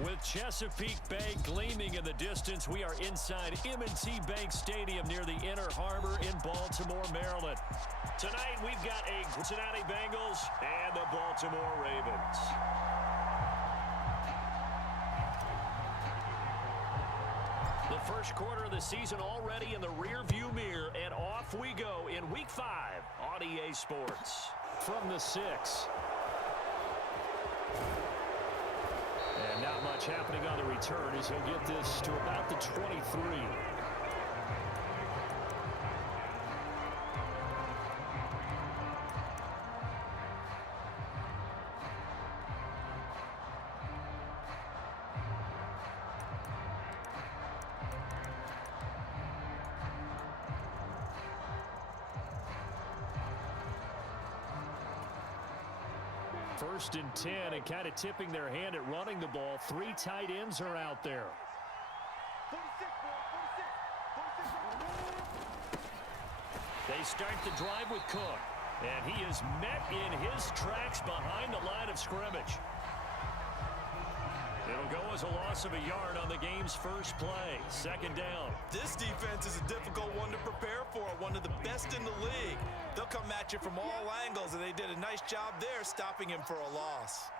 With Chesapeake Bay gleaming in the distance, we are inside M&T Bank Stadium near the Inner Harbor in Baltimore, Maryland. Tonight, we've got a Cincinnati Bengals and the Baltimore Ravens. The first quarter of the season already in the rearview mirror, and off we go in Week 5 on EA Sports. From the 6. And not much happening on the return as he'll get this to about the 23. First and 10, and kind of tipping their hand at running the ball. 3 tight ends are out there. They start the drive with Cook, and he is met in his tracks behind the line of scrimmage. It'll go as a loss of a yard on the game's first play. Second down. This defense is a difficult one to prepare for, one of the best in the league. They'll come at you from all angles, and they did a nice job there stopping him for a loss.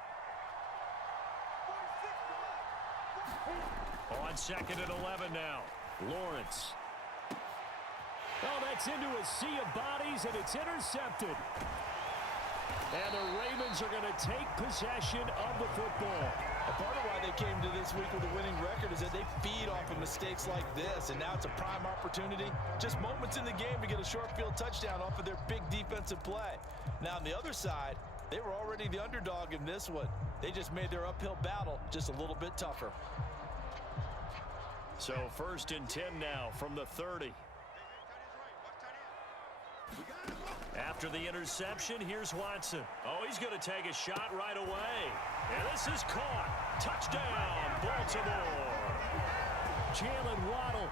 On second and 11 now. Lawrence. Oh, that's into a sea of bodies, and it's intercepted. And the Ravens are going to take possession of the football. A part of why they came to this week with a winning record is that they feed off of mistakes like this, and now it's a prime opportunity. Just moments in the game to get a short field touchdown off of their big defensive play. Now, on the other side, they were already the underdog in this one. They just made their uphill battle just a little bit tougher. So first and 10 now from the 30. After the interception, here's Watson. Oh, he's going to take a shot right away. And this is caught. Touchdown, Baltimore. Jalen Waddle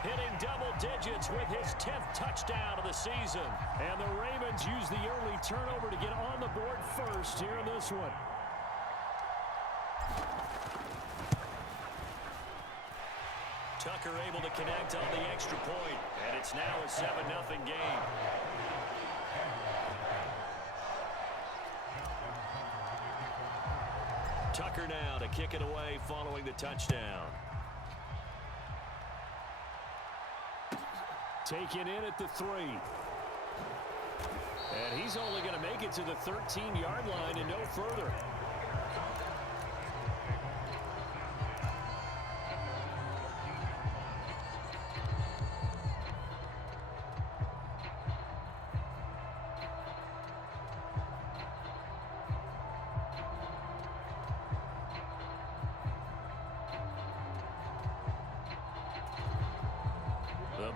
hitting double digits with his 10th touchdown of the season. And the Ravens use the early turnover to get on the board first here in this one. Tucker able to connect on the extra point, and it's now a 7-0 game. Tucker now to kick it away following the touchdown. Taken in at the 3. And he's only going to make it to the 13-yard line and no further.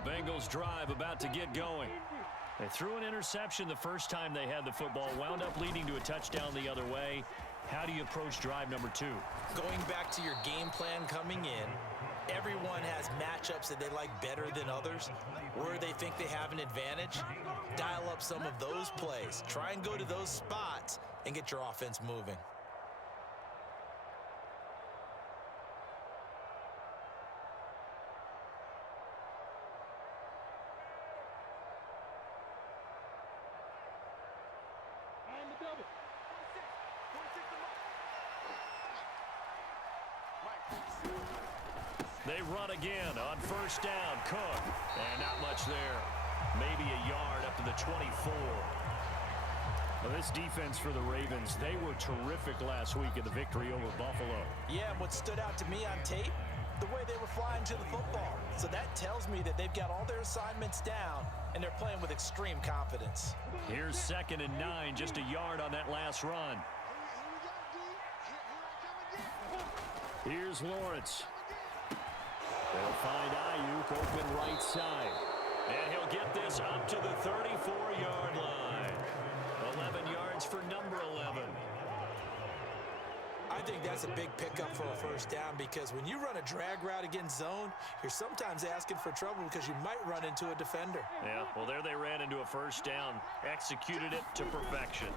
Bengals drive about to get going. They threw an interception the first time they had the football, wound up leading to a touchdown the other way. How do you approach drive number 2? Going back to your game plan coming in, everyone has matchups that they like better than others, where they think they have an advantage. Dial up some of those plays. Try and go to those spots and get your offense moving. They run again on first down. Cook. And not much there. Maybe a yard up to the 24. Well, this defense for the Ravens, they were terrific last week in the victory over Buffalo. Yeah, and what stood out to me on tape, the way they were flying to the football. So that tells me that they've got all their assignments down, and they're playing with extreme confidence. Here's second and 9, just a yard on that last run. Here's Lawrence. They'll find Ayuk open right side. And he'll get this up to the 34-yard line. 11 yards for number 11. I think that's a big pickup for a first down, because when you run a drag route against zone, you're sometimes asking for trouble because you might run into a defender. Yeah, well, there they ran into a first down. Executed it to perfection.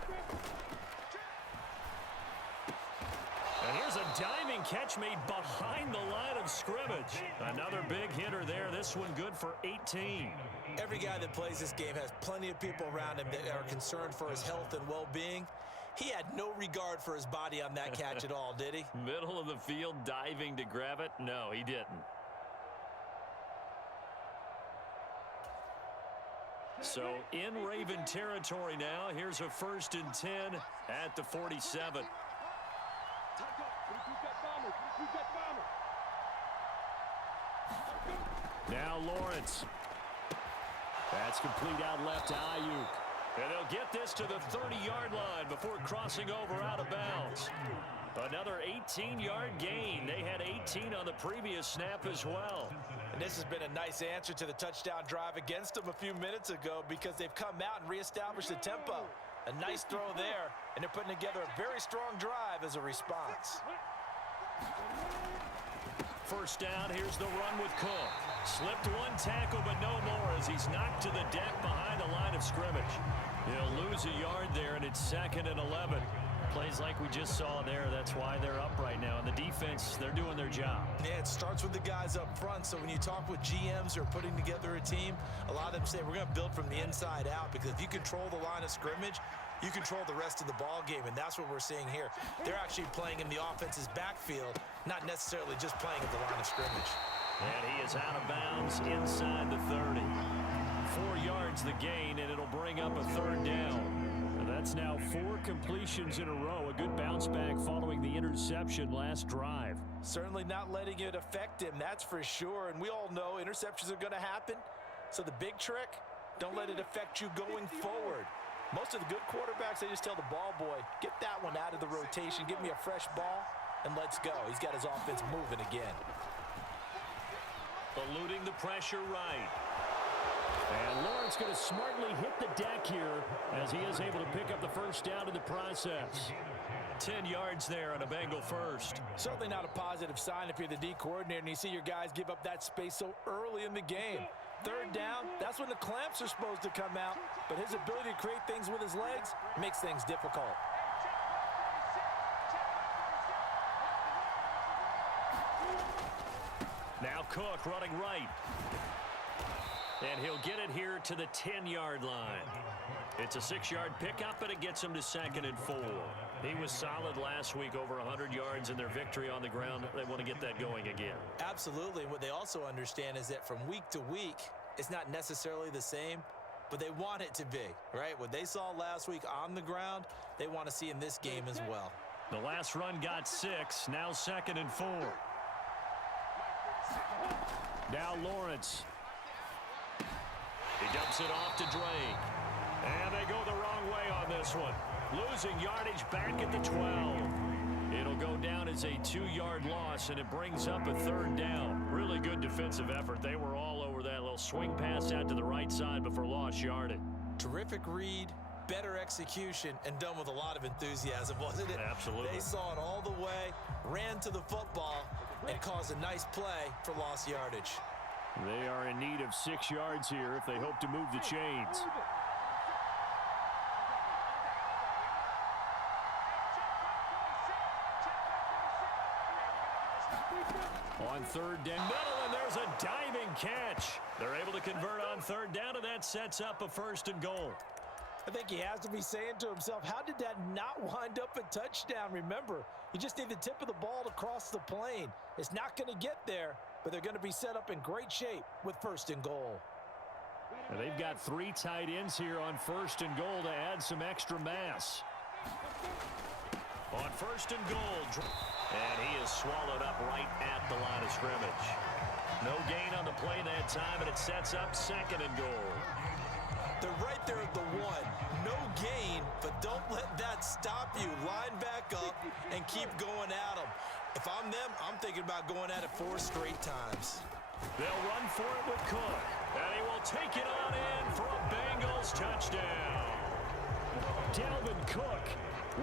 And here's a diving catch made behind the line of scrimmage. Another big hitter there. This one good for 18. Every guy that plays this game has plenty of people around him that are concerned for his health and well-being. He had no regard for his body on that catch at all, did he? Middle of the field diving to grab it? No, he didn't. So in Raven territory now. Here's a 1st and 10 at the 47. Now Lawrence. That's complete out left to Ayuk. And they'll get this to the 30-yard line before crossing over out of bounds. Another 18-yard gain. They had 18 on the previous snap as well. And this has been a nice answer to the touchdown drive against them a few minutes ago because they've come out and reestablished the tempo. A nice throw there, and they're putting together a very strong drive as a response. First down, here's the run with Cook. Slipped one tackle, but no more as he's knocked to the deck behind the line of scrimmage. He'll lose a yard there, and it's 2nd and 11. Plays like we just saw there. That's why they're up right now. And the defense, they're doing their job. Yeah, it starts with the guys up front. So when you talk with GMs who are putting together a team, a lot of them say we're going to build from the inside out because if you control the line of scrimmage, you control the rest of the ball game, and that's what we're seeing here. They're actually playing in the offense's backfield, not necessarily just playing at the line of scrimmage. And he is out of bounds inside the 30. 4 yards the gain, and it'll bring up a 3rd down. And that's now 4 completions in a row. A good bounce back following the interception last drive. Certainly not letting it affect him, that's for sure. And we all know interceptions are going to happen. So the big trick, don't let it affect you going forward. Most of the good quarterbacks, they just tell the ball boy, get that one out of the rotation, give me a fresh ball, and let's go. He's got his offense moving again. Eluding the pressure right. And Lawrence going to smartly hit the deck here as he is able to pick up the first down in the process. 10 yards there on a Bengal first. Certainly not a positive sign if you're the D coordinator and you see your guys give up that space so early in the game. 3rd down, that's when the clamps are supposed to come out, but his ability to create things with his legs makes things difficult. Now Cook running right. And he'll get it here to the 10-yard line. It's a 6-yard pickup, and it gets him to 2nd and 4. He was solid last week, over 100 yards in their victory on the ground. They want to get that going again. Absolutely. And what they also understand is that from week to week, it's not necessarily the same, but they want it to be, right? What they saw last week on the ground, they want to see in this game as well. The last run got 6, now 2nd and 4. Now Lawrence. He dumps it off to Drake. And they go the wrong way on this one. Losing yardage back at the 12. It'll go down as a 2-yard loss, and it brings up a 3rd down. Really good defensive effort. They were all over that little swing pass out to the right side before lost yardage. Terrific read, better execution, and done with a lot of enthusiasm, wasn't it? Absolutely. They saw it all the way, ran to the football, and caused a nice play for lost yardage. They are in need of 6 yards here if they hope to move the chains. On 3rd down, middle, and there's a diving catch. They're able to convert on 3rd down, and that sets up a 1st and goal. I think he has to be saying to himself, how did that not wind up a touchdown? Remember, you just need the tip of the ball to cross the plane. It's not going to get there, but they're going to be set up in great shape with 1st and goal. And they've got 3 tight ends here on 1st and goal to add some extra mass. On 1st and goal. And he is swallowed up right at the line of scrimmage. No gain on the play that time, and it sets up 2nd and goal. They're right there at the 1. No gain, but don't let that stop you. Line back up and keep going at them. If I'm them, I'm thinking about going at it 4 straight times. They'll run for it with Cook. And he will take it on in for a Bengals touchdown. Dalvin Cook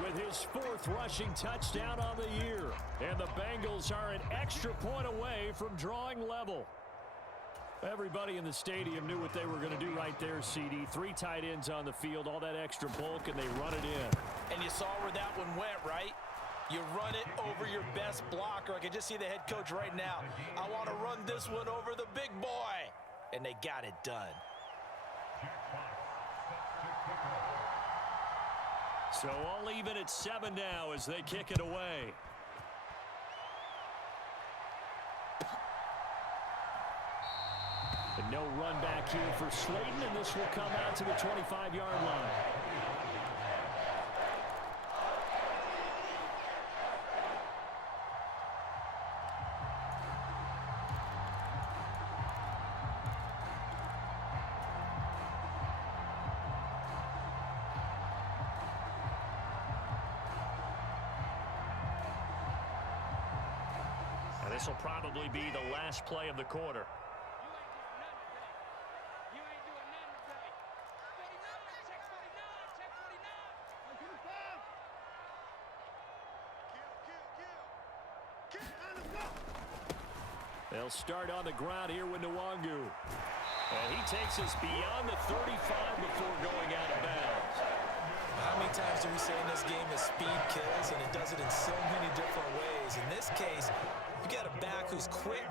with his 4th rushing touchdown on the year. And the Bengals are an extra point away from drawing level. Everybody in the stadium knew what they were going to do right there, CD. 3 tight ends on the field, all that extra bulk, and they run it in. And you saw where that one went, right? You run it over your best blocker. I can just see the head coach right now. I want to run this one over the big boy. And they got it done. So all even at 7 now as they kick it away. And no run back here for Slayton, and this will come out to the 25-yard line. This will probably be the last play of the quarter. They'll start on the ground here with Nwangu. And he takes us beyond the 35 before going out of bounds. How many times do we say in this game that speed kills, and it does it in so many different ways? In this case, you got a back who's quick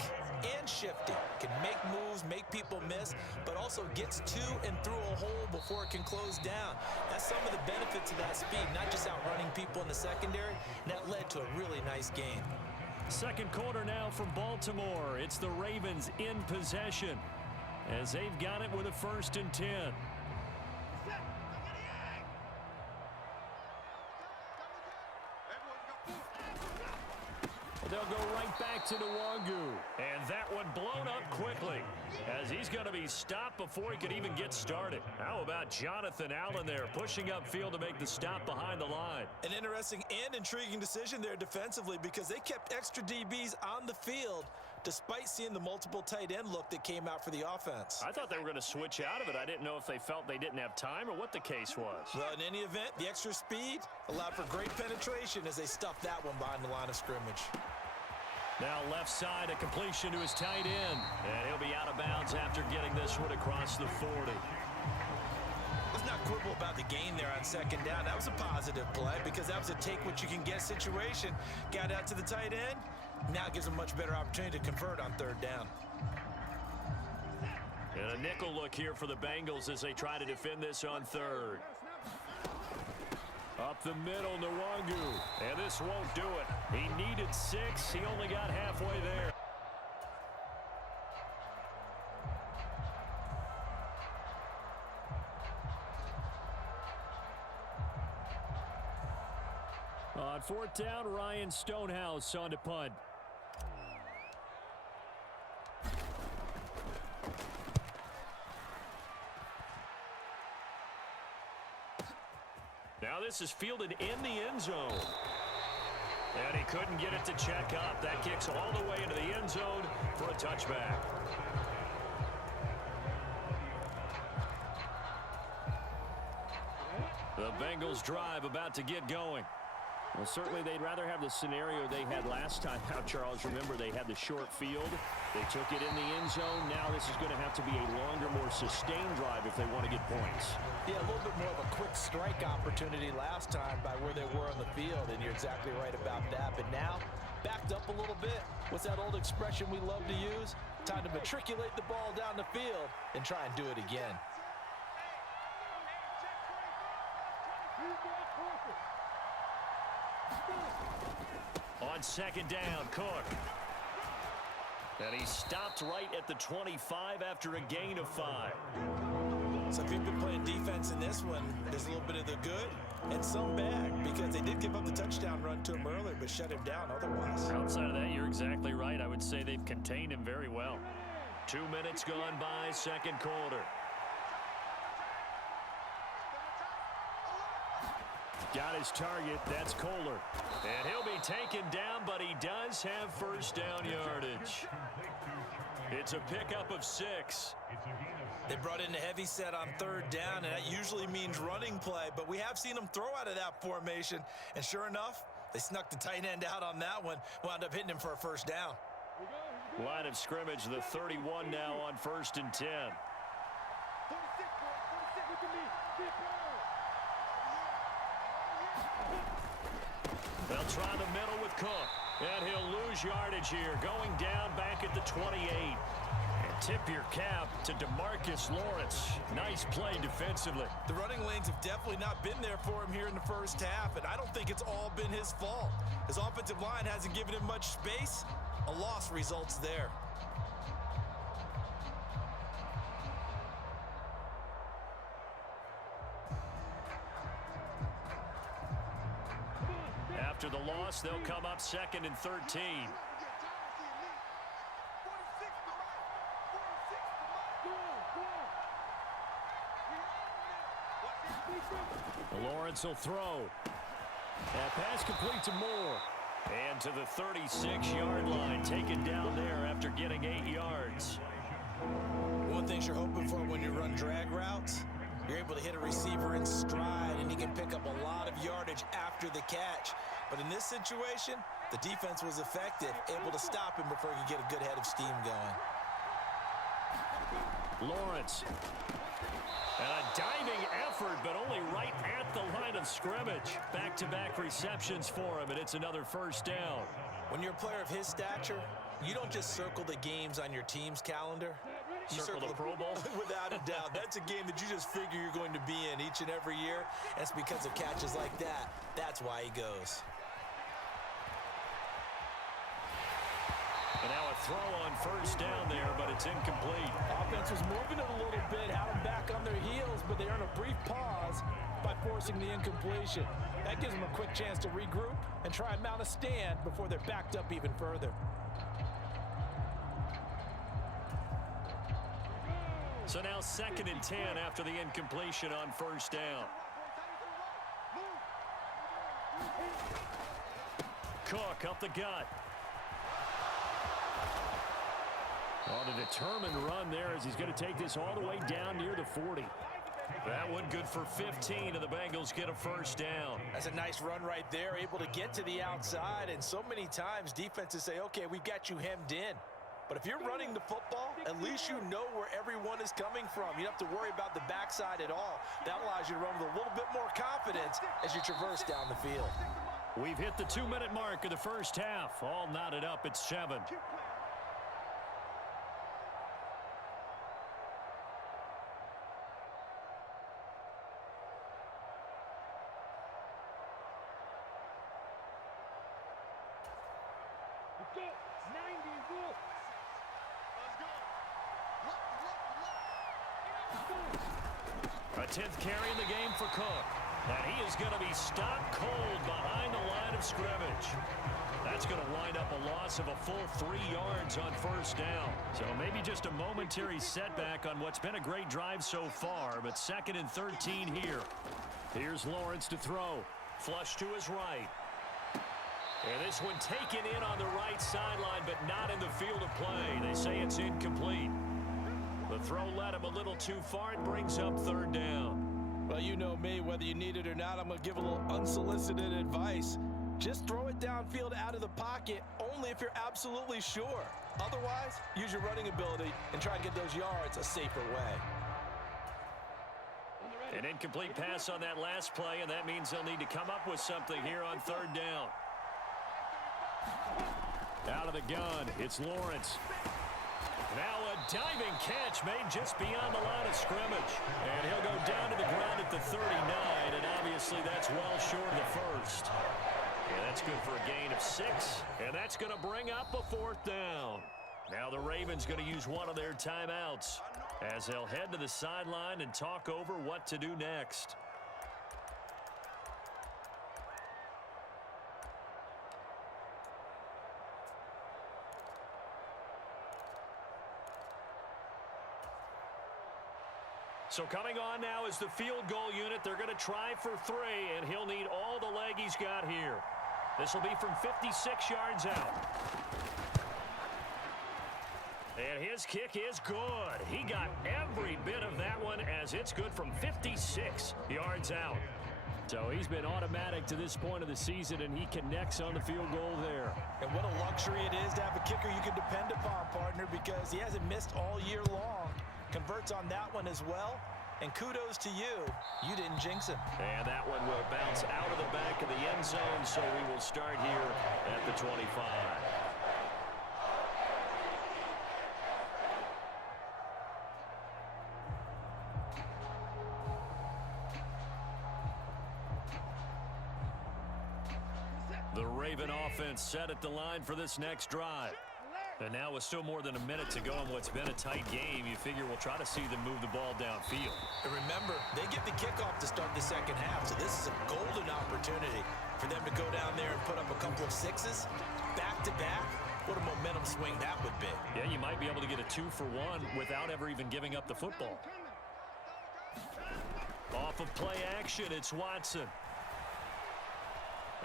and shifty, can make moves, make people miss, but also gets to and through a hole before it can close down. That's some of the benefits of that speed, not just outrunning people in the secondary, and that led to a really nice game. Second quarter now from Baltimore. It's the Ravens in possession as they've got it with a 1st and 10. They'll go right back to Nwangu. And that one blown up quickly as he's going to be stopped before he could even get started. How about Jonathan Allen there pushing upfield to make the stop behind the line? An interesting and intriguing decision there defensively because they kept extra DBs on the field despite seeing the multiple tight end look that came out for the offense. I thought they were going to switch out of it. I didn't know if they felt they didn't have time or what the case was. Well, in any event, the extra speed allowed for great penetration as they stuffed that one behind the line of scrimmage. Now left side, a completion to his tight end. And he'll be out of bounds after getting this one across the 40. Let's not quibble about the gain there on 2nd down. That was a positive play because that was a take-what-you-can-get situation. Got out to the tight end. Now it gives them a much better opportunity to convert on 3rd down. And a nickel look here for the Bengals as they try to defend this on 3rd. Up the middle, Nwangu. And this won't do it. He needed 6. He only got halfway there. On 4th down, Ryan Stonehouse on to punt. Now this is fielded in the end zone. And he couldn't get it to check up. That kicks all the way into the end zone for a touchback. The Bengals drive about to get going. Well, certainly they'd rather have the scenario they had last time out, Charles. Remember, they had the short field. They took it in the end zone. Now this is going to have to be a longer, more sustained drive if they want to get points. Yeah, a little bit more of a quick strike opportunity last time by where they were on the field, and you're exactly right about that. But now, backed up a little bit. What's that old expression we love to use? Time to matriculate the ball down the field and try and do it again. On 2nd down, Cook. And he stopped right at the 25 after a gain of 5. So if you've been playing defense in this one, there's a little bit of the good and some bad because they did give up the touchdown run to him earlier but shut him down otherwise. Outside of that, you're exactly right. I would say they've contained him very well. 2 minutes gone by, 2nd quarter. Got his target. That's Kohler. And he'll be taken down, but he does have 1st down yardage. It's a pickup of 6. They brought in a heavy set on 3rd down, and that usually means running play, but we have seen them throw out of that formation, and sure enough, they snuck the tight end out on that one, wound up hitting him for a 1st down. Line of scrimmage, the 31 now on 1st and 10. They'll try the middle with Cook. And he'll lose yardage here, going down back at the 28. And tip your cap to DeMarcus Lawrence. Nice play defensively. The running lanes have definitely not been there for him here in the first half, and I don't think it's all been his fault. His offensive line hasn't given him much space. A loss results there. After the loss, they'll come up 2nd and 13. Lawrence will throw. That pass complete to Moore. And to the 36-yard line, taken down there after getting 8 yards. One thing you're hoping for when you run drag routes, you're able to hit a receiver in stride, and he can pick up a lot of yardage after the catch. But in this situation, the defense was effective, able to stop him before he could get a good head of steam going. Lawrence. And a diving effort, but only right at the line of scrimmage. Back-to-back receptions for him, and it's another first down. When you're a player of his stature, you don't just circle the games on your team's calendar. You circle the Pro Bowl? Without a doubt. That's a game that you just figure you're going to be in each and every year. And it's because of catches like that. That's why he goes. And now a throw on first down there, but it's incomplete. Offense was moving it a little bit, had them back on their heels, but they earn a brief pause by forcing the incompletion. That gives them a quick chance to regroup and try and mount a stand before they're backed up even further. So now 2nd and 10 after the incompletion on first down. Cook up the gut. On a determined run there as he's going to take this all the way down near the 40. That one good for 15, and the Bengals get a first down. That's a nice run right there, able to get to the outside, and so many times defenses say, okay, we've got you hemmed in. But if you're running the football, at least you know where everyone is coming from. You don't have to worry about the backside at all. That allows you to run with a little bit more confidence as you traverse down the field. We've hit the 2-minute mark of the first half. All knotted up at 7. A 10th carry in the game for Cook. And he is going to be stopped cold behind the line of scrimmage. That's going to wind up a loss of a full 3 yards on first down. So maybe just a momentary setback on what's been a great drive so far, but 2nd and 13 here. Here's Lawrence to throw. Flush to his right. And this one taken in on the right sideline, but not in the field of play. They say it's incomplete. The throw led him a little too far. It brings up 3rd down. Well, you know me, whether you need it or not, I'm going to give a little unsolicited advice. Just throw it downfield out of the pocket, only if you're absolutely sure. Otherwise, use your running ability and try and get those yards a safer way. An incomplete pass on that last play, and that means they'll need to come up with something here on 3rd down. Out of the gun, it's Lawrence. Now a diving catch made just beyond the line of scrimmage. And he'll go down to the ground at the 39, and obviously that's well short of the first. And that's good for a gain of 6, and that's going to bring up a 4th down. Now the Ravens going to use one of their timeouts as they'll head to the sideline and talk over what to do next. So coming on now is the field goal unit. They're going to try for 3, and he'll need all the leg he's got here. This will be from 56 yards out. And his kick is good. He got every bit of that one as it's good from 56 yards out. So he's been automatic to this point of the season, and he connects on the field goal there. And what a luxury it is to have a kicker you can depend upon, partner, because he hasn't missed all year long. Converts on that one as well. And kudos to you. You didn't jinx him. And that one will bounce out of the back of the end zone, so we will start here at the 25. The Raven offense set at the line for this next drive. And now with still more than a minute to go in what's been a tight game, you figure we'll try to see them move the ball downfield. And remember, they get the kickoff to start the second half, so this is a golden opportunity for them to go down there and put up a couple of sixes back-to-back. What a momentum swing that would be. Yeah, you might be able to get a 2-for-1 without ever even giving up the football. Off of play action, it's Watson.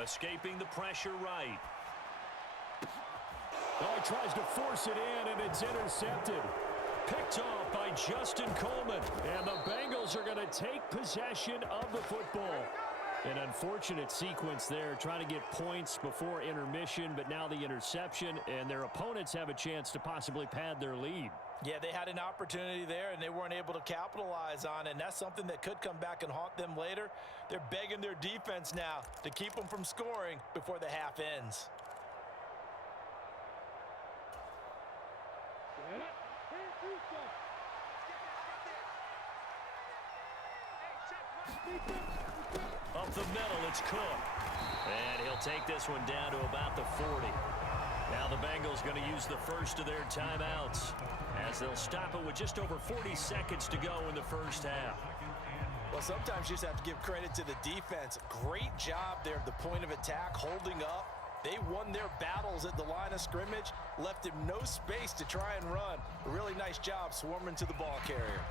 Escaping the pressure right. Oh, he tries to force it in, and it's intercepted. Picked off by Justin Coleman. And the Bengals are going to take possession of the football. An unfortunate sequence there, trying to get points before intermission, but now the interception, and their opponents have a chance to possibly pad their lead. Yeah, they had an opportunity there, and they weren't able to capitalize on it, and that's something that could come back and haunt them later. They're begging their defense now to keep them from scoring before the half ends. Up the middle, it's Cook. And he'll take this one down to about the 40. Now the Bengals going to use the first of their timeouts as they'll stop it with just over 40 seconds to go in the first half. Well, sometimes you just have to give credit to the defense. Great job there at the point of attack, holding up. They won their battles at the line of scrimmage, left him no space to try and run. A really nice job swarming to the ball carrier.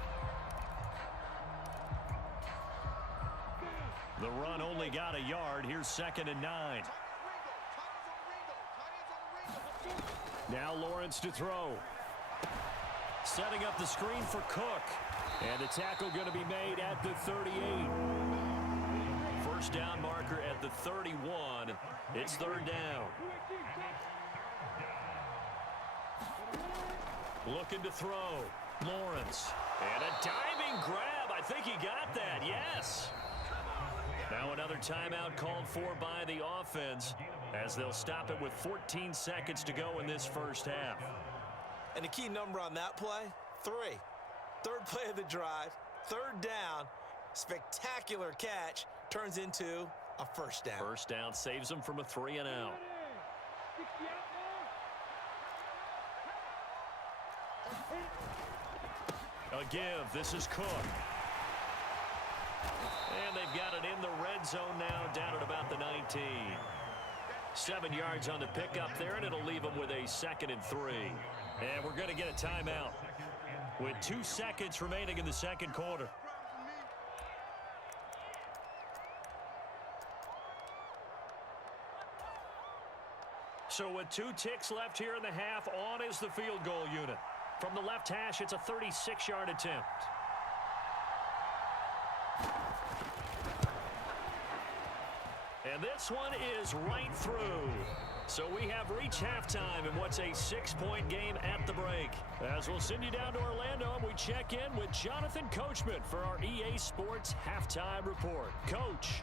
The run only got a yard. Here's 2nd and 9. Now Lawrence to throw. Setting up the screen for Cook. And a tackle going to be made at the 38. First down marker at the 31. It's 3rd down. Looking to throw. Lawrence. And a diving grab. I think he got that. Yes. Now another timeout called for by the offense as they'll stop it with 14 seconds to go in this first half. And a key number on that play, 3. Third play of the drive, 3rd down, spectacular catch, turns into a first down. First down saves them from a 3-and-out. A give, this is Cook. And they've got it in the red zone now, down at about the 19. 7 yards on the pickup there, and it'll leave them with a 2nd and 3. And we're going to get a timeout with 2 seconds remaining in the second quarter. So with 2 ticks left here in the half, on is the field goal unit. From the left hash, it's a 36-yard attempt. And this one is right through. So we have reached halftime in what's a 6-point game at the break. As we'll send you down to Orlando, and we check in with Jonathan Coachman for our EA Sports Halftime Report. Coach.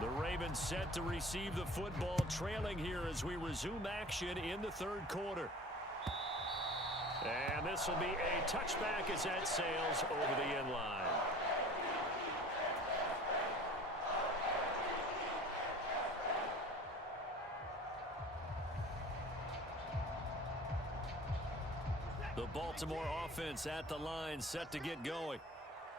The Ravens set to receive the football, trailing here as we resume action in the third quarter. And this will be a touchback as that sails over the end line. The Baltimore offense at the line, set to get going.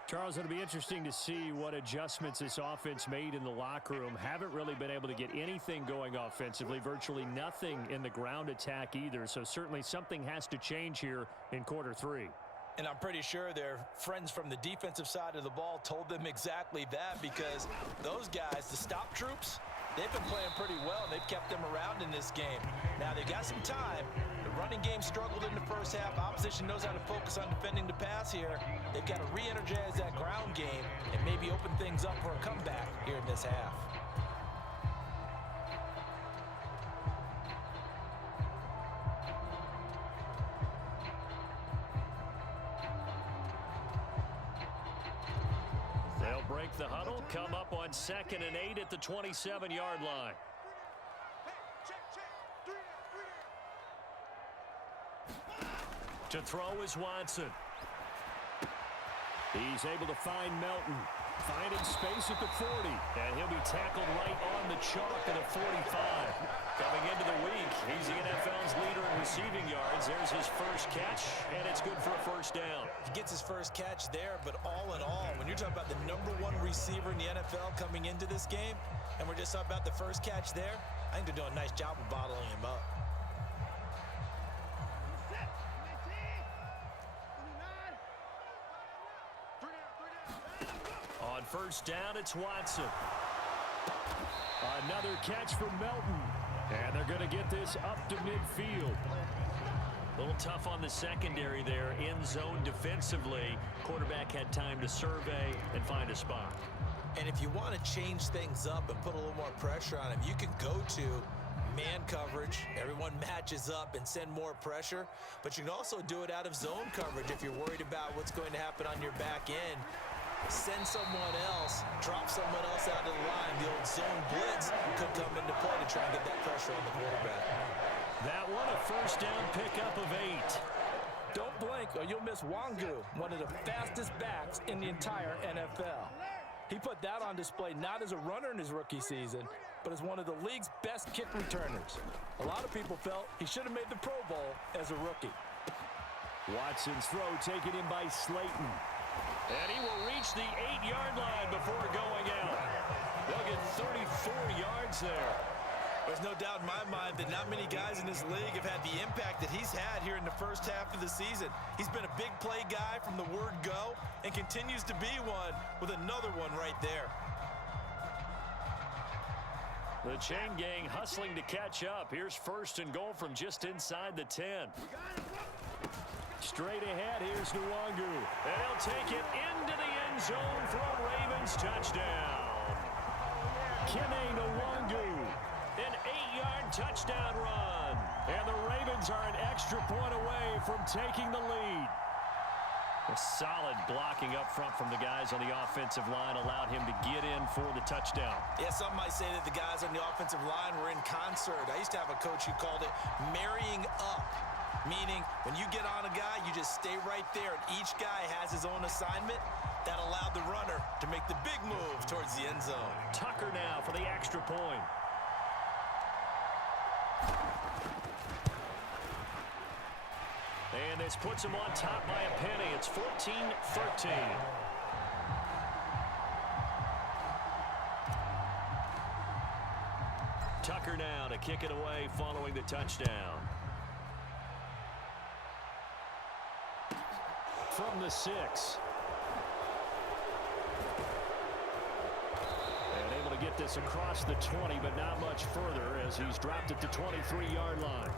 Charles, it'll be interesting to see what adjustments this offense made in the locker room. Haven't really been able to get anything going offensively, virtually nothing in the ground attack either. So certainly something has to change here in quarter 3. And I'm pretty sure their friends from the defensive side of the ball told them exactly that, because those guys, the stop troops, they've been playing pretty well. They've kept them around in this game. Now they've got some time. The running game struggled in the first half. Opposition knows how to focus on defending the pass here. They've got to re-energize that ground game and maybe open things up for a comeback here in this half. break the huddle, come up on 2nd and 8 at the 27-yard line. To throw is Watson. He's able to find Melton. Finding space at the 40. And he'll be tackled right on the chalk at the 45. Coming into the week, he's the NFL's leader in receiving yards. There's his first catch, and it's good for a first down. He gets his first catch there, but all in all, when you're talking about the #1 receiver in the NFL coming into this game, and we're just talking about the first catch there, I think they're doing a nice job of bottling him up. On first down, it's Watson. Another catch for Melton. And they're going to get this up to midfield. A little tough on the secondary there. In zone defensively. Quarterback had time to survey and find a spot. And if you want to change things up and put a little more pressure on him, you can go to man coverage. Everyone matches up and send more pressure. But you can also do it out of zone coverage if you're worried about what's going to happen on your back end. Send someone else, drop someone else out of the line. The old zone blitz could come into play to try and get that pressure on the quarterback. That one, a first down pickup of 8. Don't blink or you'll miss Wangu, one of the fastest backs in the entire NFL. He put that on display not as a runner in his rookie season, but as one of the league's best kick returners. A lot of people felt he should have made the Pro Bowl as a rookie. Watson's throw taken in by Slayton. And he will reach the 8-yard line before going out. They'll get 34 yards there. There's no doubt in my mind that not many guys in this league have had the impact that he's had here in the first half of the season. He's been a big play guy from the word go and continues to be one with another one right there. The chain gang hustling to catch up. Here's first and goal from just inside the 10. Straight ahead, here's Nwangu. And he'll take it into the end zone for a Ravens touchdown. Kene Nwangu, an 8-yard touchdown run. And the Ravens are an extra point away from taking the lead. A solid blocking up front from the guys on the offensive line allowed him to get in for the touchdown. Yeah, some might say that the guys on the offensive line were in concert. I used to have a coach who called it marrying up. Meaning, when you get on a guy, you just stay right there, and each guy has his own assignment. That allowed the runner to make the big move towards the end zone. Tucker now for the extra point. And this puts him on top by a penny. It's 14-13. Tucker now to kick it away following the touchdown. From the 6. And able to get this across the 20, but not much further as he's dropped it to 23-yard line.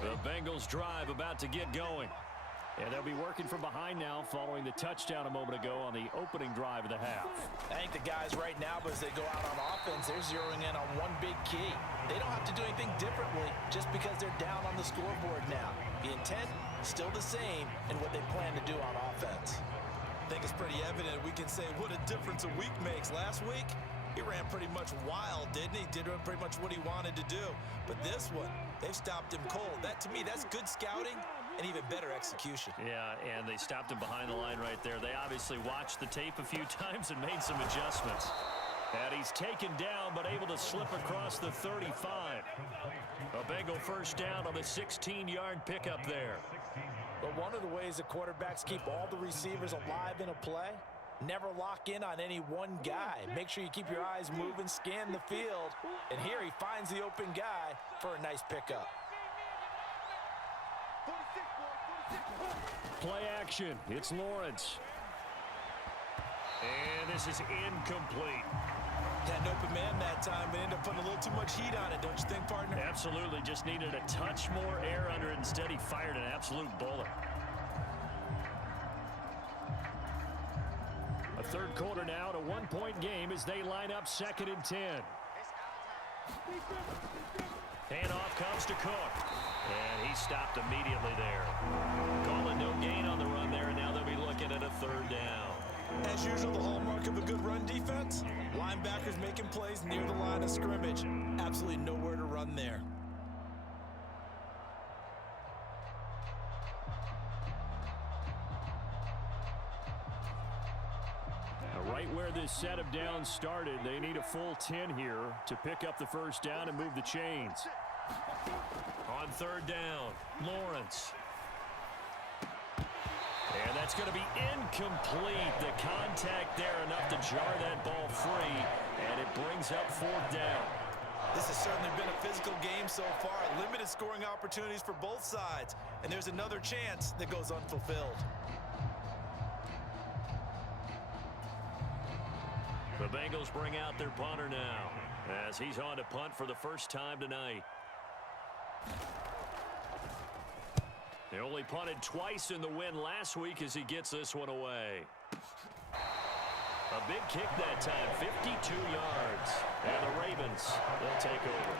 The Bengals drive about to get going. And they'll be working from behind now following the touchdown a moment ago on the opening drive of the half. I think the guys right now, as they go out on offense, they're zeroing in on one big key. They don't have to do anything differently just because they're down on the scoreboard now. The intent is still the same in what they plan to do on offense. I think it's pretty evident we can say what a difference a week makes. Last week, he ran pretty much wild, didn't he? Did pretty much what he wanted to do. But this one, they've stopped him cold. That, to me, that's good scouting and even better execution. Yeah, and they stopped him behind the line right there. They obviously watched the tape a few times and made some adjustments. And he's taken down, but able to slip across the 35. A Bengal first down on the 16-yard pickup there. But one of the ways the quarterbacks keep all the receivers alive in a play, never lock in on any one guy. Make sure you keep your eyes moving, scan the field. And here he finds the open guy for a nice pickup. Play action. It's Lawrence. And this is incomplete. Had an open man that time, but ended up putting a little too much heat on it, don't you think, partner? Absolutely. Just needed a touch more air under it. Instead, he fired an absolute bullet. third quarter now, at a one-point game as they line up 2nd and 10. Handoff comes to Cook. And he stopped immediately there. Calling no gain on the run there, and now they'll be looking at a 3rd down. As usual, the hallmark of a good run defense, linebackers making plays near the line of scrimmage. Absolutely nowhere to run there. Right where this set of downs started, they need a full 10 here to pick up the 1st down and move the chains. On 3rd down, Lawrence. And that's going to be incomplete. The contact there enough to jar that ball free, and it brings up 4th down. This has certainly been a physical game so far. Limited scoring opportunities for both sides, and there's another chance that goes unfulfilled. The Bengals bring out their punter now as he's on to punt for the first time tonight. They only punted twice in the win last week as he gets this one away. A big kick that time, 52 yards. And the Ravens will take over.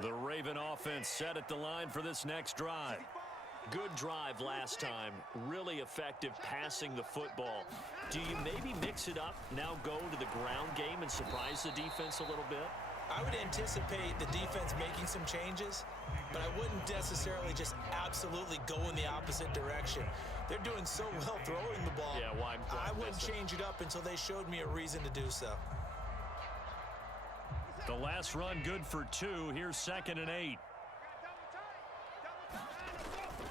The Raven offense set at the line for this next drive. Good drive last time. Really effective passing the football. Do you maybe mix it up, now go to the ground game and surprise the defense a little bit? I would anticipate the defense making some changes, but I wouldn't necessarily just absolutely go in the opposite direction. They're doing so well throwing the ball. Yeah, well, I wouldn't change it up until they showed me a reason to do so. The last run good for 2. Here's 2nd and 8.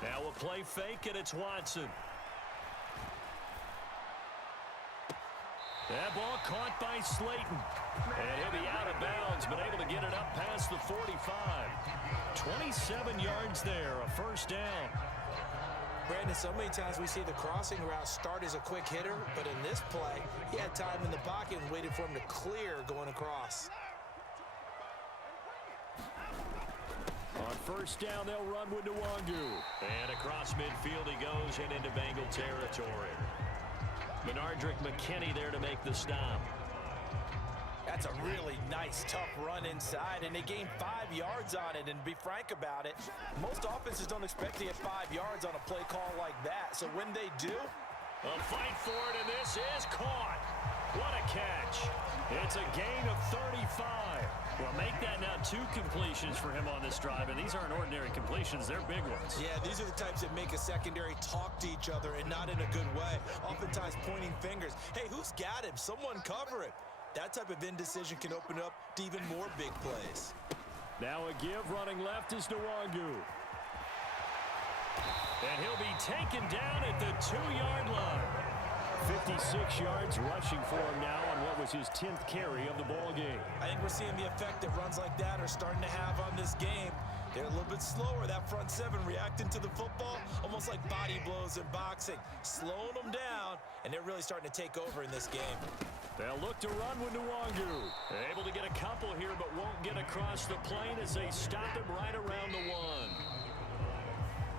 Now a play fake, and it's Watson. That ball caught by Slayton. And he'll be out of bounds, but able to get it up past the 45. 27 yards there, a 1st down. Brandon, so many times we see the crossing route start as a quick hitter, but in this play, he had time in the pocket and waited for him to clear going across. On 1st down, they'll run with Nwangu. And across midfield he goes and into Bengal territory. Menardrick McKinney there to make the stop. That's a really nice, tough run inside, and they gained 5 yards on it. And to be frank about it, most offenses don't expect to get 5 yards on a play call like that. So when they do, a fight for it, and this is caught. What a catch. It's a gain of 35. Well, make that now 2 completions for him on this drive, and these aren't ordinary completions. They're big ones. Yeah, these are the types that make a secondary talk to each other, and not in a good way. Oftentimes pointing fingers. Hey, who's got him? Someone cover it. That type of indecision can open up to even more big plays. Now a give running left is Nwangu. And he'll be taken down at the 2-yard line. 56 yards rushing for him now on what was his 10th carry of the ball game. I think we're seeing the effect that runs like that are starting to have on this game. They're a little bit slower, that front 7 reacting to the football, almost like body blows in boxing, slowing them down, and they're really starting to take over in this game. They'll look to run with Nwangu. Able to get a couple here, but won't get across the plane as they stop him right around the 1.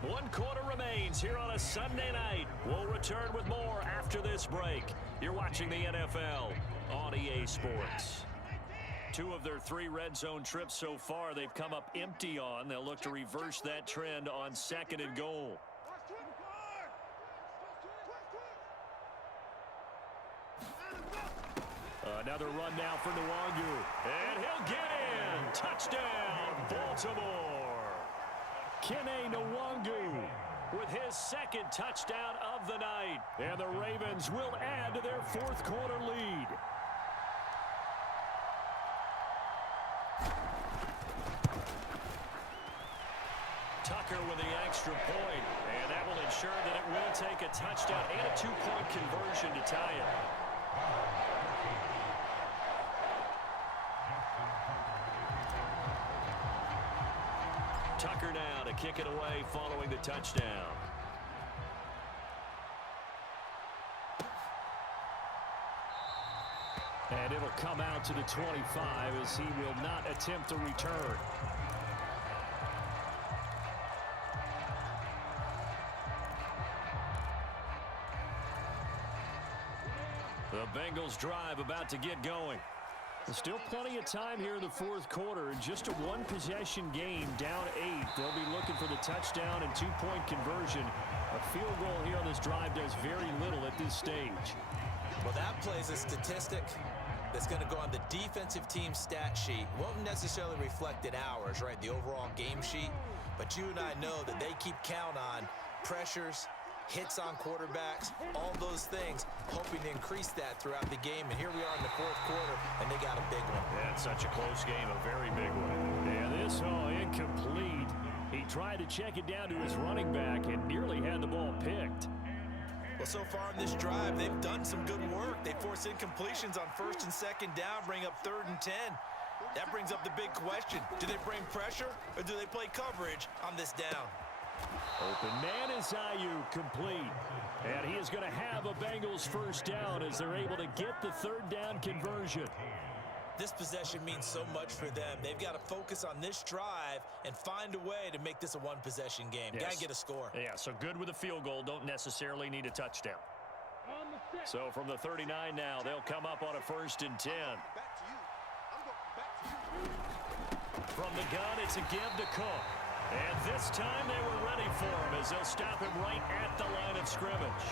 1 quarter remains here on a Sunday night. We'll return with more after this break. You're watching the NFL on EA Sports. 2 of their 3 red zone trips so far they've come up empty on. They'll look to reverse that trend on 2nd and goal. Another run now for Nwangu. And he'll get in. Touchdown, Baltimore. Kene Nwangu with his 2nd touchdown of the night. And the Ravens will add to their 4th quarter lead. Tucker with the extra point. And that will ensure that it will take a touchdown and a 2-point conversion to tie it. Tucker now to kick it away following the touchdown. And it'll come out to the 25 as he will not attempt a return. The Bengals drive about to get going. There's still plenty of time here in the fourth quarter. Just a one-possession game, down 8. They'll be looking for the touchdown and two-point conversion. A field goal here on this drive does very little at this stage. Well, that plays a statistic that's going to go on the defensive team stat sheet. Won't necessarily reflect in ours, right, the overall game sheet. But you and I know that they keep count on pressures, hits on quarterbacks, all those things, hoping to increase that throughout the game. And here we are in the fourth quarter, and they got a big one. Yeah, it's such a close game, a very big one. And this, incomplete. He tried to check it down to his running back and nearly had the ball picked. Well, so far in this drive, they've done some good work. They force incompletions on first and second down, bring up 3rd and 10. That brings up the big question. Do they bring pressure, or do they play coverage on this down? Open man is Ayuk, complete. And he is going to have a Bengals first down as they're able to get the 3rd down conversion. This possession means so much for them. They've got to focus on this drive and find a way to make this a one-possession game. Yes. Got to get a score. Yeah, so good with a field goal. Don't necessarily need a touchdown. So from the 39 now, they'll come up on a 1st and 10. From the gun, it's a give to Cook. And this time they were ready for him as they'll stop him right at the line of scrimmage.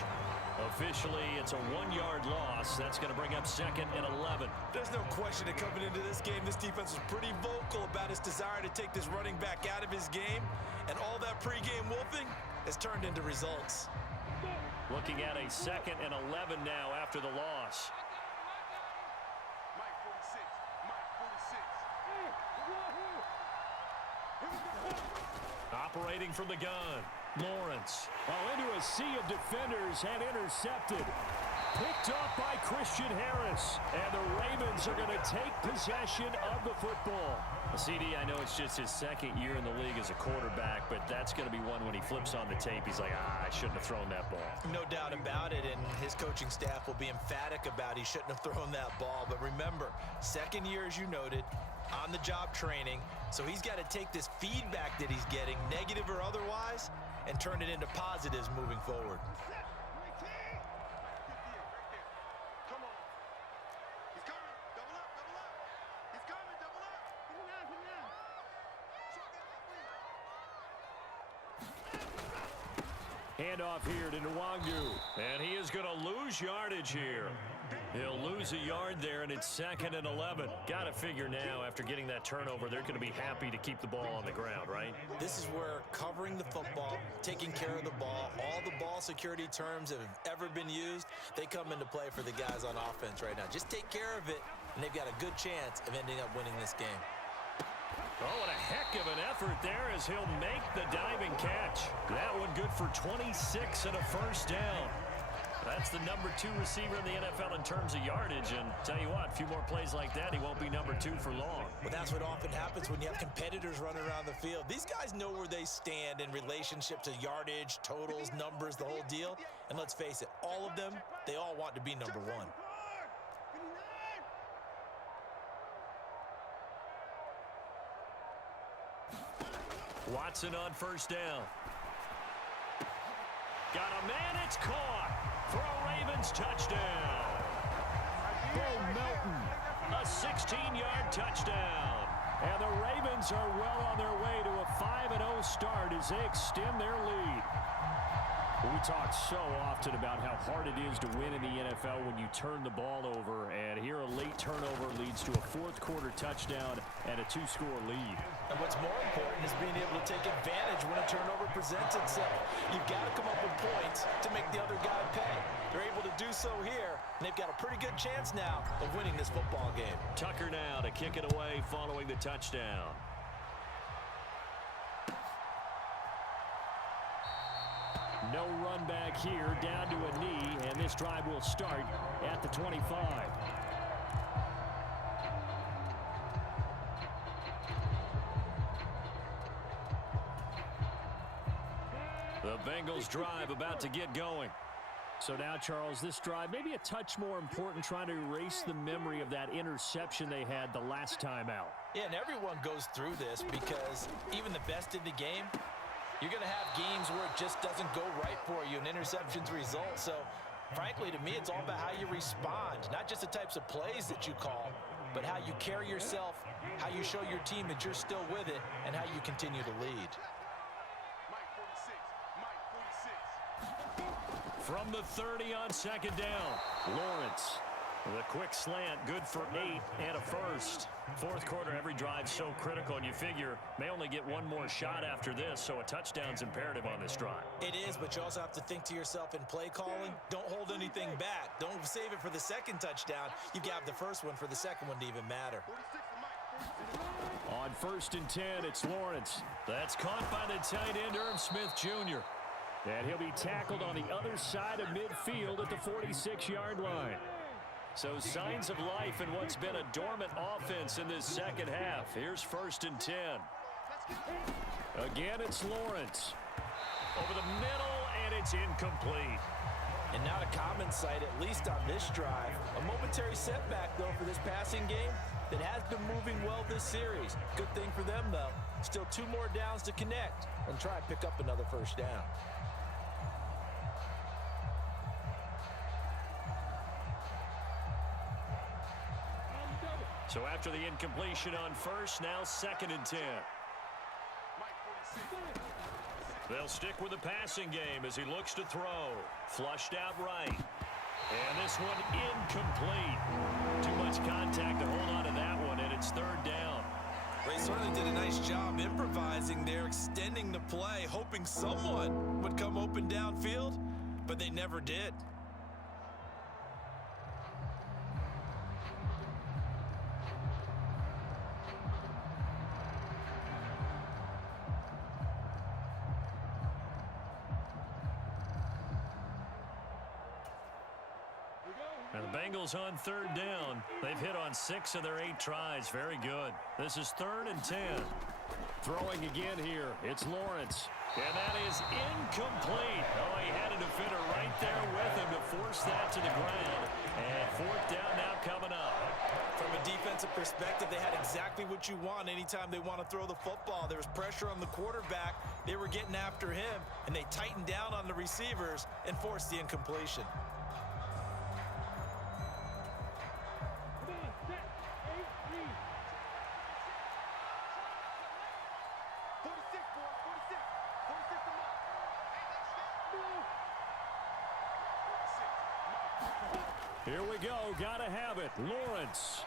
Officially, it's a 1-yard loss. That's going to bring up 2nd and 11. There's no question that coming into this game, this defense was pretty vocal about his desire to take this running back out of his game. And all that pregame wolfing has turned into results. Looking at a 2nd and 11 now after the loss. Operating from the gun, Lawrence. Into a sea of defenders and intercepted. Picked up by Christian Harris. And the Ravens are going to take possession of the football. CD, I know it's just his 2nd year in the league as a quarterback, but that's going to be one when he flips on the tape. He's like, I shouldn't have thrown that ball. No doubt about it, and his coaching staff will be emphatic about he shouldn't have thrown that ball. But remember, 2nd year, as you noted, on-the-job training. So he's got to take this feedback that he's getting, negative or otherwise, and turn it into positives moving forward. Handoff here to Nwangu. And he is going to lose yardage here. He'll lose a yard there, and it's 2nd and 11. Got to figure now, after getting that turnover, they're going to be happy to keep the ball on the ground, right? This is where covering the football, taking care of the ball, all the ball security terms that have ever been used, they come into play for the guys on offense right now. Just take care of it, and they've got a good chance of ending up winning this game. Oh, and a heck of an effort there as he'll make the diving catch. That one good for 26 and a first down. That's the number 2 receiver in the NFL in terms of yardage. And tell you what, a few more plays like that, he won't be number 2 for long. Well, that's what often happens when you have competitors running around the field. These guys know where they stand in relationship to yardage, totals, numbers, the whole deal. And let's face it, all of them, they all want to be number 1. Watson on first down. Got a man, it's caught for a Ravens touchdown. Bo Melton, a 16-yard touchdown. And the Ravens are well on their way to a 5-0 start as they extend their lead. We talk so often about how hard it is to win in the NFL when you turn the ball over, and here a late turnover leads to a fourth-quarter touchdown and a 2-score lead. And what's more important is being able to take advantage when a turnover presents itself. You've got to come up with points to make the other guy pay. They're able to do so here, and they've got a pretty good chance now of winning this football game. Tucker now to kick it away following the touchdown. No run back here, down to a knee, and this drive will start at the 25. The Bengals drive about to get going. So now, Charles, this drive maybe a touch more important, trying to erase the memory of that interception they had the last time out. Yeah, and everyone goes through this because even the best in the game, you're going to have games where it just doesn't go right for you, and interceptions result. So, frankly, to me, it's all about how you respond, not just the types of plays that you call, but how you carry yourself, how you show your team that you're still with it, and how you continue to lead. From the 30 on second down, Lawrence. The quick slant, good for 8 and a first. Fourth quarter, every drive so critical, and you figure may only get one more shot after this, so a touchdown's imperative on this drive. It is, but you also have to think to yourself in play calling, don't hold anything back. Don't save it for the second touchdown. You've got the first one for the second one to even matter. On 1st and 10, it's Lawrence. That's caught by the tight end, Irv Smith Jr. And he'll be tackled on the other side of midfield at the 46-yard line. So signs of life in what's been a dormant offense in this second half. Here's 1st and 10. Again, it's Lawrence. Over the middle, and it's incomplete. And not a common sight, at least on this drive. A momentary setback, though, for this passing game that has been moving well this series. Good thing for them, though. Still 2 more downs to connect and try and pick up another first down. So after the incompletion on 1st, now 2nd and 10. They'll stick with the passing game as he looks to throw. Flushed out right. And this one incomplete. Too much contact to hold on to that one, and it's 3rd down. They certainly did a nice job improvising there, extending the play, hoping someone would come open downfield, but they never did. And the Bengals on 3rd down. They've hit on 6 of their 8 tries. Very good. This is 3rd and 10. Throwing again here. It's Lawrence. And that is incomplete. Oh, he had a defender right there with him to force that to the ground. And 4th down now coming up. From a defensive perspective, they had exactly what you want anytime they want to throw the football. There was pressure on the quarterback. They were getting after him, and they tightened down on the receivers and forced the incompletion. Here we go. Gotta have it. Lawrence.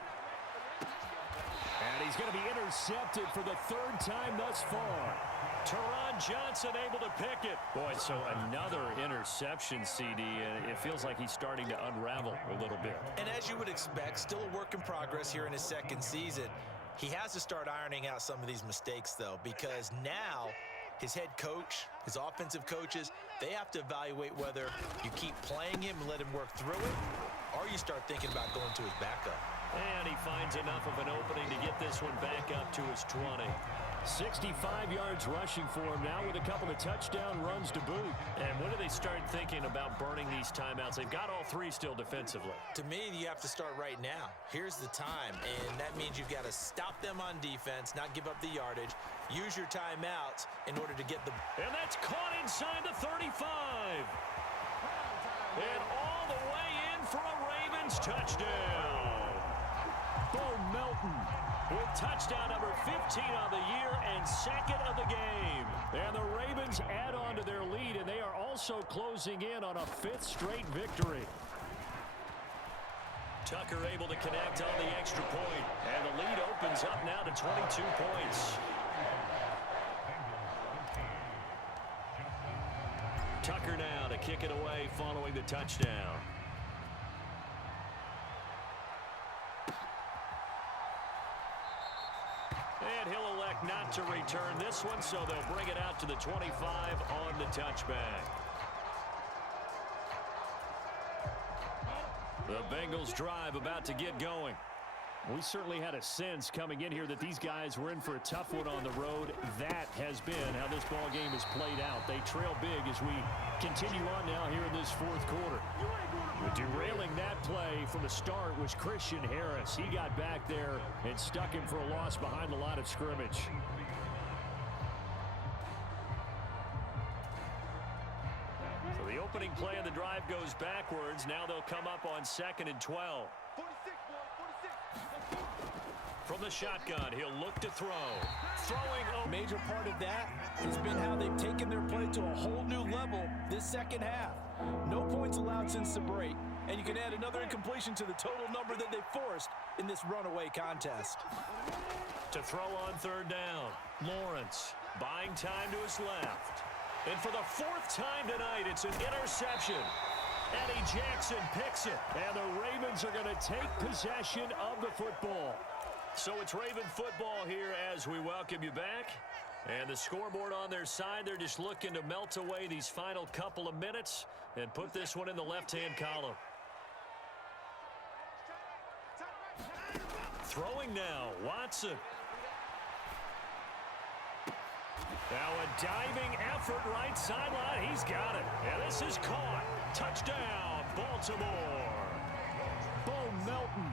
And he's going to be intercepted for the 3rd time thus far. Teron Johnson able to pick it. Boy, so another interception, CD, and it feels like he's starting to unravel a little bit. And as you would expect, still a work in progress here in his 2nd season. He has to start ironing out some of these mistakes, though, because now his head coach, his offensive coaches, they have to evaluate whether you keep playing him and let him work through it, or you start thinking about going to his backup. And he finds enough of an opening to get this one back up to his 20. 65 yards rushing for him now with a couple of touchdown runs to boot. And when do they start thinking about burning these timeouts? They've got all 3 still defensively. To me, you have to start right now. Here's the time, and that means you've got to stop them on defense, not give up the yardage, use your timeouts in order to get the... And that's caught inside the 35. And all the way in for a Ravens touchdown. Bo Melton with touchdown number 15 on the year and 2nd of the game. And the Ravens add on to their lead, and they are also closing in on a 5th straight victory. Tucker able to connect on the extra point, and the lead opens up now to 22 points. Tucker now to kick it away following the touchdown. And he'll elect not to return this one, so they'll bring it out to the 25 on the touchback. The Bengals drive about to get going. We certainly had a sense coming in here that these guys were in for a tough one on the road. That has been how this ball game has played out. They trail big as we continue on now here in this fourth quarter. Derailing that play from the start was Christian Harris. He got back there and stuck him for a loss behind the line of scrimmage. So the opening play of the drive goes backwards. Now they'll come up on 2nd and 12. From the shotgun, he'll look to throw. Throwing a major part of that has been how they've taken their play to a whole new level this second half. No points allowed since the break, and you can add another incompletion to the total number that they forced in this runaway contest. To throw on 3rd down, Lawrence buying time to his left. And for the 4th time tonight, it's an interception. Eddie Jackson picks it, and the Ravens are going to take possession of the football. So it's Raven football here as we welcome you back. And the scoreboard on their side, they're just looking to melt away these final couple of minutes and put this one in the left-hand column. Throwing now, Watson. Now a diving effort right sideline. He's got it. And this is caught. Touchdown, Baltimore. Bo Melton,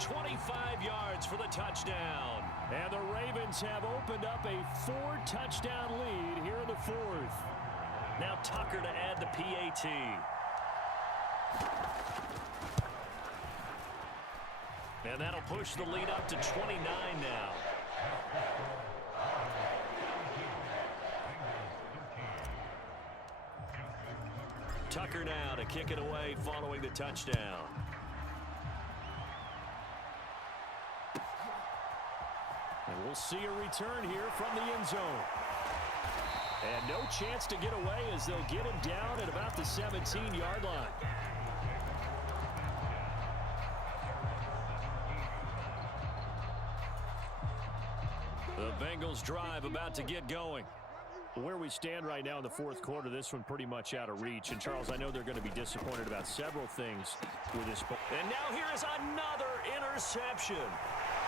25 yards for the touchdown. And the Ravens have opened up a 4-touchdown lead here in the 4th. Now Tucker to add the PAT. And that'll push the lead up to 29 now. Tucker now to kick it away following the touchdown. And we'll see a return here from the end zone. And no chance to get away as they'll get him down at about the 17-yard line. The Bengals drive about to get going. Where we stand right now in the 4th quarter, this one pretty much out of reach. And, Charles, I know they're going to be disappointed about several things with this. And now here is another interception.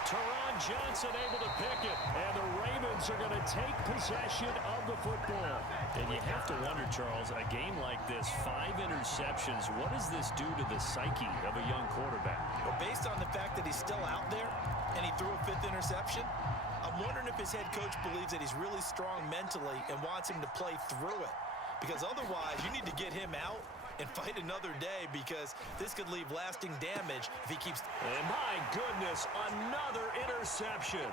Teron Johnson able to pick it, and the Ravens are going to take possession of the football. And you have to wonder, Charles, a game like this, 5 interceptions, what does this do to the psyche of a young quarterback? Well, based on the fact that he's still out there and he threw a 5th interception, I'm wondering if his head coach believes that he's really strong mentally and wants him to play through it. Because otherwise, you need to get him out and fight another day, because this could leave lasting damage if he keeps. And my goodness, another interception.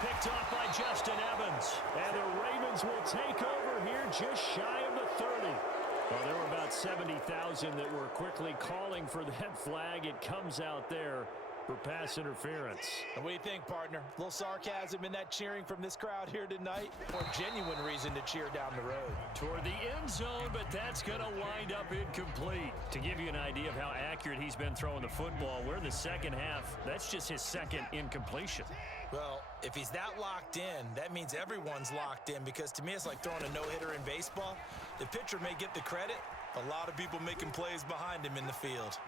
Picked off by Justin Evans. And the Ravens will take over here just shy of the 30. Well, there were about 70,000 that were quickly calling for that flag. It comes out there for pass interference. And what do you think, partner? A little sarcasm in that cheering from this crowd here tonight, or genuine reason to cheer down the road? Toward the end zone, but that's going to wind up incomplete. To give you an idea of how accurate he's been throwing the football, we're in the second half. That's just his 2nd incompletion. Well, if he's that locked in, that means everyone's locked in, because to me it's like throwing a no-hitter in baseball. The pitcher may get the credit, a lot of people making plays behind him in the field.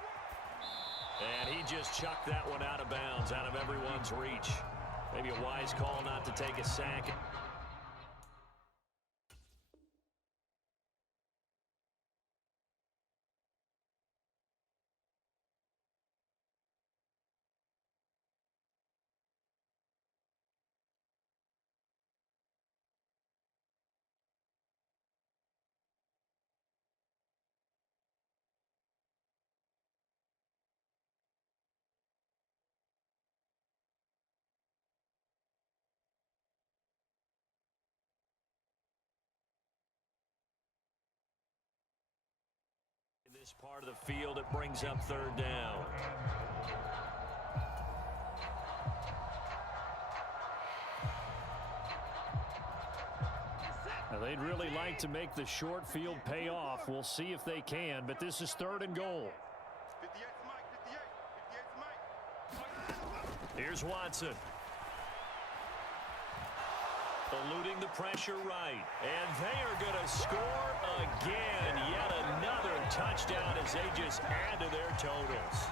And he just chucked that one out of bounds, out of everyone's reach. Maybe a wise call not to take a sack. This part of the field, it brings up 3rd down. Now, they'd really like to make the short field pay off. We'll see if they can, but this is 3rd and goal. Here's Watson. Eluding the pressure right. And they are going to score again. Yet another touchdown as they just add to their totals.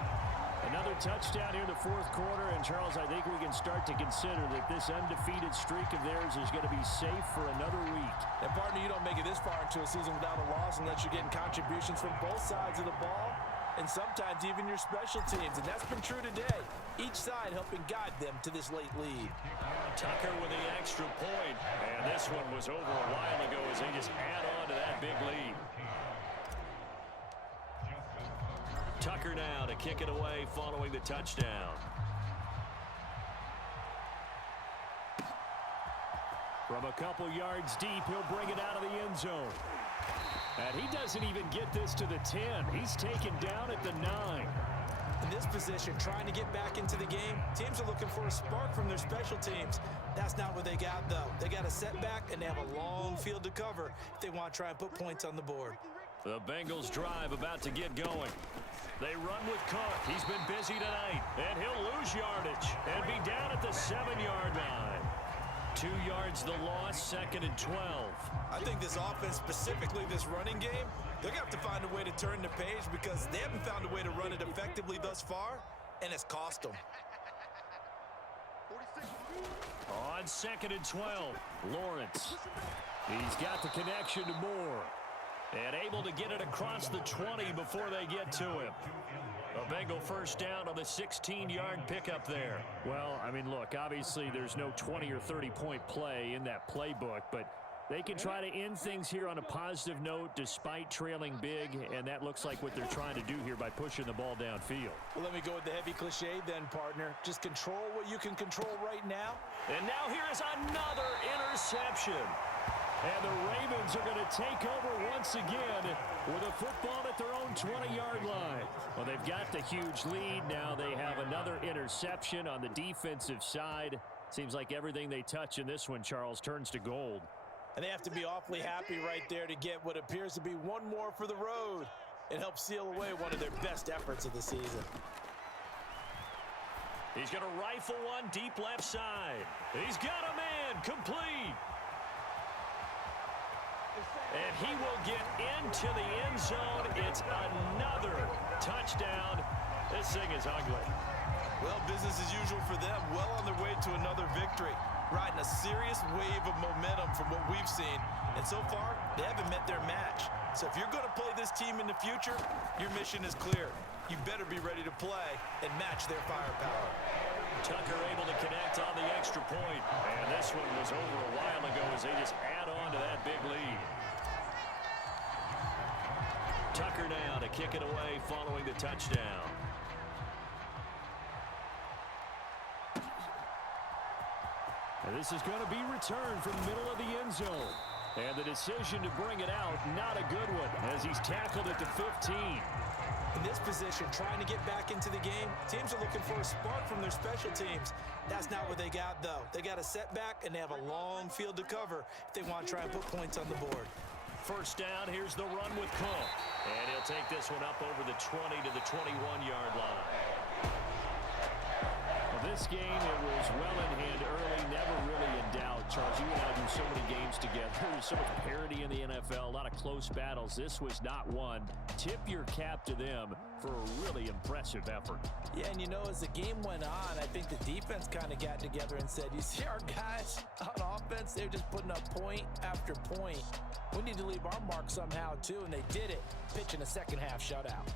Another touchdown here in the fourth quarter, and Charles, I think we can start to consider that this undefeated streak of theirs is going to be safe for another week. And partner, you don't make it this far into a season without a loss unless you're getting contributions from both sides of the ball, and sometimes even your special teams, and that's been true today. Each side helping guide them to this late lead. Tucker with the extra point, and this one was over a while ago as they just add on to that big lead. Tucker now to kick it away following the touchdown. From a couple yards deep, he'll bring it out of the end zone. And he doesn't even get this to the 10. He's taken down at the 9. In this position, trying to get back into the game, teams are looking for a spark from their special teams. That's not what they got, though. They got a setback, and they have a long field to cover if they want to try and put points on the board. The Bengals drive about to get going. They run with Cook. He's been busy tonight, and he'll lose yardage and be down at the 7-yard line. 2 yards the loss, 2nd and 12. I think this offense, specifically this running game, they're going to have to find a way to turn the page because they haven't found a way to run it effectively thus far, and it's cost them. On 2nd and 12, Lawrence. He's got the connection to Moore. And able to get it across the 20 before they get to him. A Bengal first down on the 16-yard pickup there. Well, I mean, look, obviously there's no 20 or 30-point play in that playbook, but they can try to end things here on a positive note despite trailing big, and that looks like what they're trying to do here by pushing the ball downfield. Well, let me go with the heavy cliche then, partner. Just control what you can control right now. And now here is another interception. And the Ravens are going to take over once again with a football at their own 20-yard line. Well, they've got the huge lead. Now they have another interception on the defensive side. Seems like everything they touch in this one, Charles, turns to gold. And they have to be awfully happy right there to get what appears to be one more for the road and help seal away one of their best efforts of the season. He's going to rifle one deep left side. He's got a man complete. And he will get into the end zone. It's another touchdown. This thing is ugly. Well, business as usual for them. Well on their way to another victory. Riding a serious wave of momentum from what we've seen. And so far, they haven't met their match. So if you're going to play this team in the future, your mission is clear. You better be ready to play and match their firepower. Tucker able to connect on the extra point. And this one was over a while ago as they just add on to that big lead. Tucker now to kick it away following the touchdown. And this is going to be returned from the middle of the end zone. And the decision to bring it out, not a good one, as he's tackled at the 15. In this position, trying to get back into the game, teams are looking for a spark from their special teams. That's not what they got, though. They got a setback, and they have a long field to cover if they want to try and put points on the board. First down, here's the run with Cook. And he'll take this one up over the 20 to the 21-yard line. Well, this game, it was well in hand early, never really in doubt. Charles, you and I do so many games together. There's so much parity in the NFL, a lot of close battles. This was not one. Tip your cap to them for a really impressive effort. Yeah, and you know, as the game went on, I think the defense kind of got together and said, you see our guys on offense, they're just putting up point after point. We need to leave our mark somehow, too, and they did it, pitching a second-half shutout.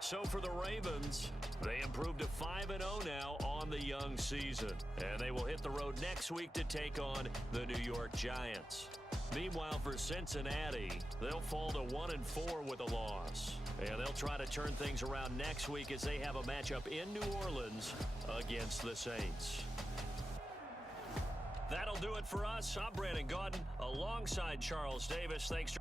So for the Ravens, they improved to 5-0 now on the young season. And they will hit the road next week to take on the New York Giants. Meanwhile, for Cincinnati, they'll fall to 1-4 with a loss. And they'll try to turn things around next week as they have a matchup in New Orleans against the Saints. That'll do it for us. I'm Brandon Gaudin alongside Charles Davis. Thanks.